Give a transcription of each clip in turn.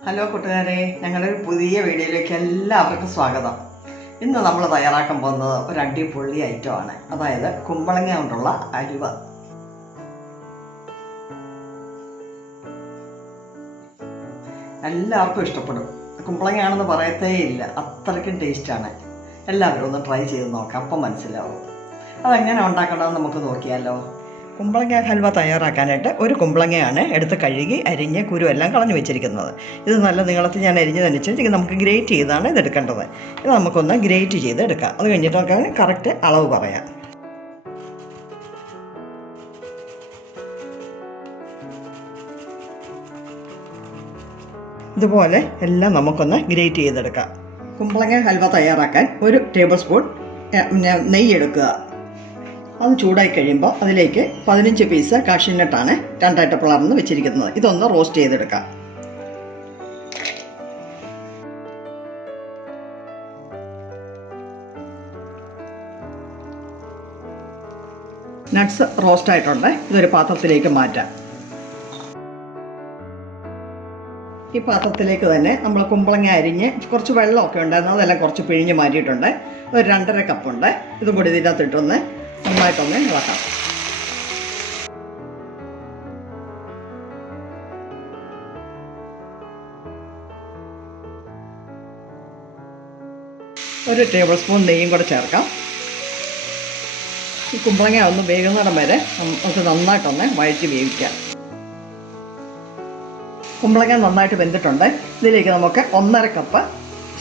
Hello കൂട്ടുകാരെ ഞങ്ങളൊരു പുതിയ വീഡിയോയിലേക്ക് എല്ലാവർക്കും സ്വാഗതം. ഇന്ന് നമ്മൾ തയ്യാറാക്കാൻ പോകുന്നത് ഒരു അടിപൊളി ഐറ്റമാണ് അതായത് കുമ്പളങ്ങ കൊണ്ടുള്ള അലുവ എല്ലാവർക്കും ഇഷ്ടപ്പെടും. കുമ്പളങ്ങയാണെന്ന് പറയത്തേ ഇല്ല. അത്രയ്ക്കും ടേസ്റ്റാണ് എല്ലാവരും ഒന്ന് ട്രൈ ചെയ്ത് നോക്കാം അപ്പം മനസ്സിലാവും. അതെങ്ങനെ ഉണ്ടാക്കണമെന്ന് നമുക്ക് നോക്കിയാലോ. കുമ്പളങ്ങ ഹൽവ തയ്യാറാക്കാനായിട്ട് ഒരു കുമ്പളങ്ങയാണ് എടുത്ത് കഴുകി അരിഞ്ഞ് കുരു എല്ലാം കളഞ്ഞു വെച്ചിരിക്കുന്നത്. ഇത് നല്ല നീളത്തിൽ ഞാൻ അരിഞ്ഞ് അരിഞ്ഞതനുസരിച്ച് നമുക്ക് ഗ്രേറ്റ് ചെയ്താണ് ഇത് എടുക്കേണ്ടത്. ഇത് നമുക്കൊന്ന് ഗ്രേറ്റ് ചെയ്ത് എടുക്കാം. അത് കഴിഞ്ഞിട്ട് നമുക്ക് കറക്റ്റ് അളവ് പറയാം. ഇതുപോലെ എല്ലാം നമുക്കൊന്ന് ഗ്രേറ്റ് ചെയ്തെടുക്കാം. കുമ്പളങ്ങ ഹൽവ തയ്യാറാക്കാൻ ഒരു ടേബിൾ സ്പൂൺ നെയ്യ് എടുക്കുക. അത് ചൂടായി കഴിയുമ്പോൾ അതിലേക്ക് പതിനഞ്ച് പീസ് കാഷ്യൂനട്ടാണ് രണ്ടായിട്ട് പിളർന്ന് വെച്ചിരിക്കുന്നത്. ഇതൊന്ന് റോസ്റ്റ് ചെയ്തെടുക്കാം. നട്ട്സ് റോസ്റ്റ് ആയിട്ടുണ്ട്. ഇതൊരു പാത്രത്തിലേക്ക് മാറ്റാം. ഈ പാത്രത്തിലേക്ക് തന്നെ നമ്മൾ കുമ്പളങ്ങ അരിഞ്ഞ് കുറച്ച് വെള്ളമൊക്കെ ഉണ്ടായിരുന്നു. അതെല്ലാം കുറച്ച് പിഴിഞ്ഞ് മാറ്റിയിട്ടുണ്ട്. ഒരു രണ്ടര കപ്പുണ്ട് ഇതും കൂടി ഇതിനകത്ത് ഇട്ടൊന്ന് നന്നായിട്ടൊന്ന് ഒരു ടേബിൾ സ്പൂൺ നെയ്യും കൂടെ ചേർക്കാം. ഈ കുമ്പളങ്ങ ഒന്ന് വേകുന്നിടം വരെ നമുക്ക് നന്നായിട്ടൊന്ന് വഴറ്റി വേവിക്കാം. കുമ്പളങ്ങ നന്നായിട്ട് വെന്തിട്ടുണ്ട്. ഇതിലേക്ക് നമുക്ക് ഒന്നര കപ്പ്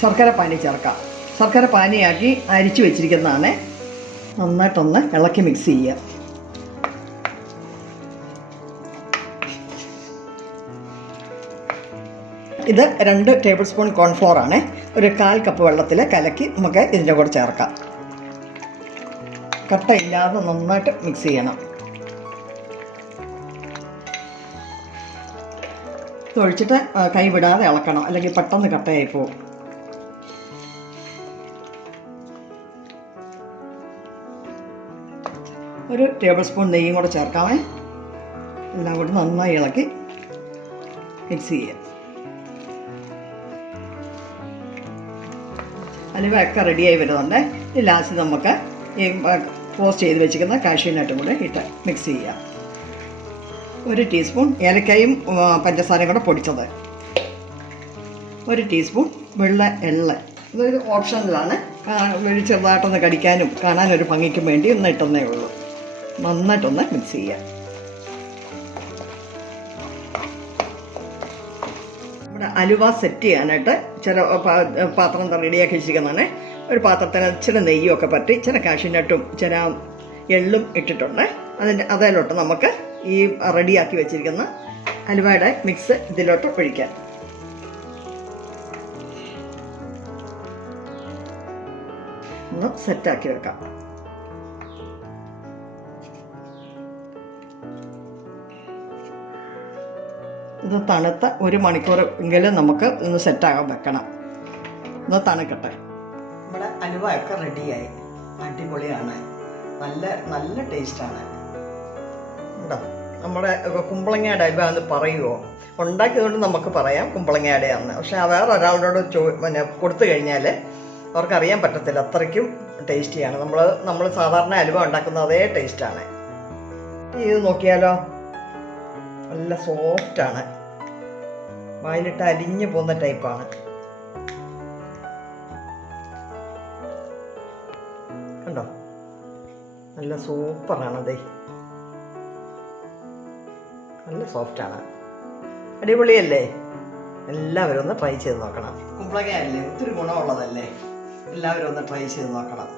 ശർക്കര പാനി ചേർക്കാം. ശർക്കര പാനിയാക്കി അരിച്ചു വെച്ചിരിക്കുന്നതാണ് നന്നായിട്ടൊന്ന് ഇളക്കി മിക്സ് ചെയ്യുക. ഇത് രണ്ട് ടേബിൾ സ്പൂൺ കോൺഫ്ലോർ ആണ്. ഒരു കാൽ കപ്പ് വെള്ളത്തിൽ കലക്കി നമുക്ക് ഇതിന്റെ കൂടെ ചേർക്കാം. കട്ടയില്ലാതെ നന്നായിട്ട് മിക്സ് ചെയ്യണം. ഒഴിച്ചിട്ട് കൈ വിടാതെ ഇളക്കണം. അല്ലെങ്കിൽ പെട്ടെന്ന് കട്ടയായി പോകും ഒരു ടേബിൾ സ്പൂൺ നെയ്യും കൂടെ ചേർക്കാമേ. എല്ലാം കൂടി നന്നായി ഇളക്കി മിക്സ് ചെയ്യാം. അലുവയൊക്കെ റെഡിയായി വരുന്നുണ്ട്. ഈ ലാസ്റ്റ് നമുക്ക് ഈ റോസ്റ്റ് ചെയ്ത് വെച്ചിരിക്കുന്ന കാഷ്യൂനട്ടും കൂടെ ഇട്ട് മിക്സ് ചെയ്യാം. ഒരു ടീസ്പൂൺ ഏലക്കയും പഞ്ചസാരയും കൂടെ പൊടിച്ചത്. ഒരു ടീസ്പൂൺ വെള്ള എള്ള ഇതൊരു ഓപ്ഷനിലാണ് ചെറുതായിട്ടൊന്ന് കടിക്കാനും കാണാനൊരു ഭംഗിക്കും വേണ്ടി ഒന്ന് ഇട്ടെന്നേ ഉള്ളൂ. നന്നായിട്ടൊന്ന് മിക്സ് ചെയ്യാം. നമ്മുടെ അലുവ സെറ്റ് ചെയ്യാനായിട്ട് ചില പാത്രം റെഡിയാക്കി വെച്ചിരിക്കുന്നതാണ്. ഒരു പാത്രത്തിൽ ചില നെയ്യൊക്കെ പറ്റി ചില കാഷ്യൂനട്ടും ചില എള്ളും ഇട്ടിട്ടുണ്ട്. അതിന്റെ അതിലോട്ട് നമുക്ക് ഈ റെഡിയാക്കി വെച്ചിരിക്കുന്ന അലുവയുടെ മിക്സ് ഇതിലോട്ട് ഒഴിക്കാം. ഒന്ന് സെറ്റാക്കി വെക്കാം. ഇത് തണുത്ത ഒരു മണിക്കൂർ എങ്കിലും നമുക്ക് ഒന്ന് സെറ്റാകാൻ വെക്കണം. ഒന്ന് തണുക്കട്ടെ. നമ്മുടെ അലുവയൊക്കെ റെഡിയായി. അടിപൊളിയാണ്. നല്ല നല്ല ടേസ്റ്റാണ്. ഉണ്ടോ? നമ്മുടെ കുമ്പളങ്ങയുടെ അലുവ എന്ന് പറയുമോ ഉണ്ടാക്കിയതുകൊണ്ട് നമുക്ക് പറയാം കുമ്പളങ്ങയുടെ ആണെന്ന് പക്ഷെ ആ വേറെ ഒരാളോട് ചോ പിന്നെ കൊടുത്തു കഴിഞ്ഞാൽ അവർക്കറിയാൻ പറ്റത്തില്ല. അത്രയ്ക്കും ടേസ്റ്റിയാണ്. നമ്മൾ നമ്മൾ സാധാരണ അലുവ ഉണ്ടാക്കുന്ന അതേ ടേസ്റ്റാണ്. ഇത് നോക്കിയാലോ? നല്ല സോഫ്റ്റാണ് വായിലിട്ട് അലിഞ്ഞു പോകുന്ന ടൈപ്പാണ് കണ്ടോ? നല്ല സൂപ്പറാണ് അതെ. നല്ല സോഫ്റ്റാണ് അടിപൊളിയല്ലേ? എല്ലാവരും ഒന്ന് ട്രൈ ചെയ്ത് നോക്കണം. കുമ്പളങ്ങയല്ലേ ഒത്തിരി ഗുണമുള്ളതല്ലേ? എല്ലാവരും ഒന്ന് ട്രൈ ചെയ്ത് നോക്കണം.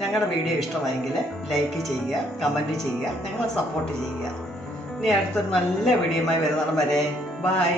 ഞങ്ങളുടെ വീഡിയോ ഇഷ്ടമായെങ്കിൽ ലൈക്ക് ചെയ്യുക കമന്റ് ചെയ്യുക ഞങ്ങളെ സപ്പോർട്ട് ചെയ്യുക. ഇനി അടുത്തൊരു നല്ല വീഡിയോയുമായി വരുന്നതാണ് വരെ ബൈ